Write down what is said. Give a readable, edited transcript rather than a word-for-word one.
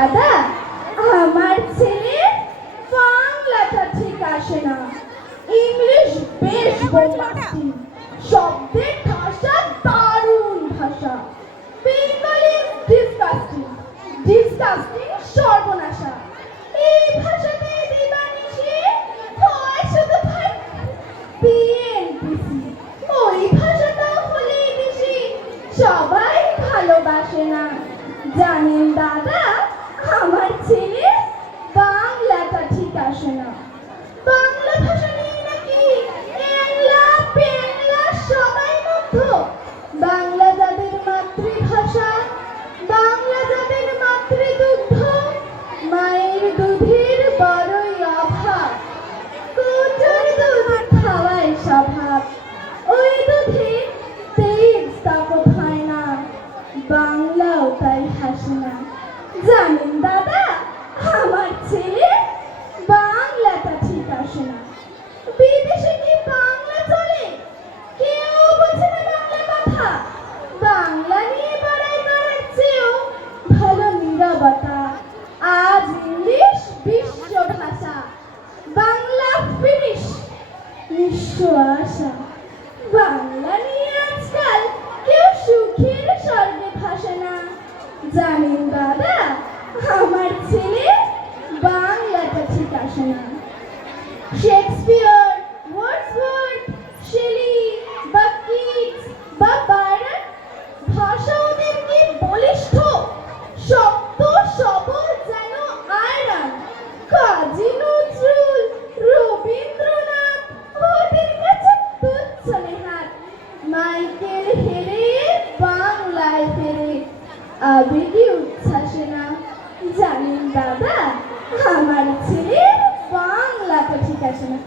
দাদা, আমার ছেলে বাংলাটা ঠিক আসে না, ইংলিশ বেশ বোমাস্তি, শব্দের ভাষা দারুণ ভাষা, বেঙ্গলি ডিসকাস্টিং, ডিসকাস্টিং সর্বনাশা। এই ভাষাতে দিবানিশি হয় শুধু ভাই বিএনপিসি। ওই ভাষাটা হলে বেশি সবাই ভালোবাসে না। জানেন দাদা, আমার ছেলে বাংলাটা ঠিক আসে না। বাংলা ভাষা নিয়ে নাকি এংলা পেংলা সবাই মুগ্ধ। বাংলা যাদের মাতৃভাষা, বাংলা যাদের মাতৃদুগ্ধ, মায়ের দুধের বড়ই অভাব, কচুর দুধ খাওয়ায় স্বভাব। ওই দুধে তেজ তাকত হয় না, বাংলাও তাই হাসে না। জানেন দাদা, আমার ছেলে বাংলাটা ঠিক আসে না। বিদেশে কি বাংলা চলে? কেউ বোঝে না বাংলা কথা। বাংলা নিয়ে বড়াই করার চেয়েও ভালো নীরবতা। আজ ইংলিশ বিশ্ব ভাষা, বাংলা ফিনিশ নিঃস্ব আশা। বাংলা নিয়ে আজকাল কেউ সুখের স্বর্গে ভাসে না। জানেন দাদা, আমার ছেলে বাংলাটা ঠিক আসে না। শেক্সপিয়ার, ওয়ার্ডসওয়ার্থ, শেলি বা কিটস বা বায়রন ভাষা ওদের কি বলিষ্ঠ, শক্ত সবল যেন আয়রন। কাজী নজরুল, রবীন্দ্রনাথ ওদের কাছে তুচ্ছ নেহাত। মাইকেল হেরে বাংলায় ফেরে, আবেগী উচ্ছ্বাসে না। জানেন দাদা, আমার ছেলে বাংলাটা ঠিক আসে না।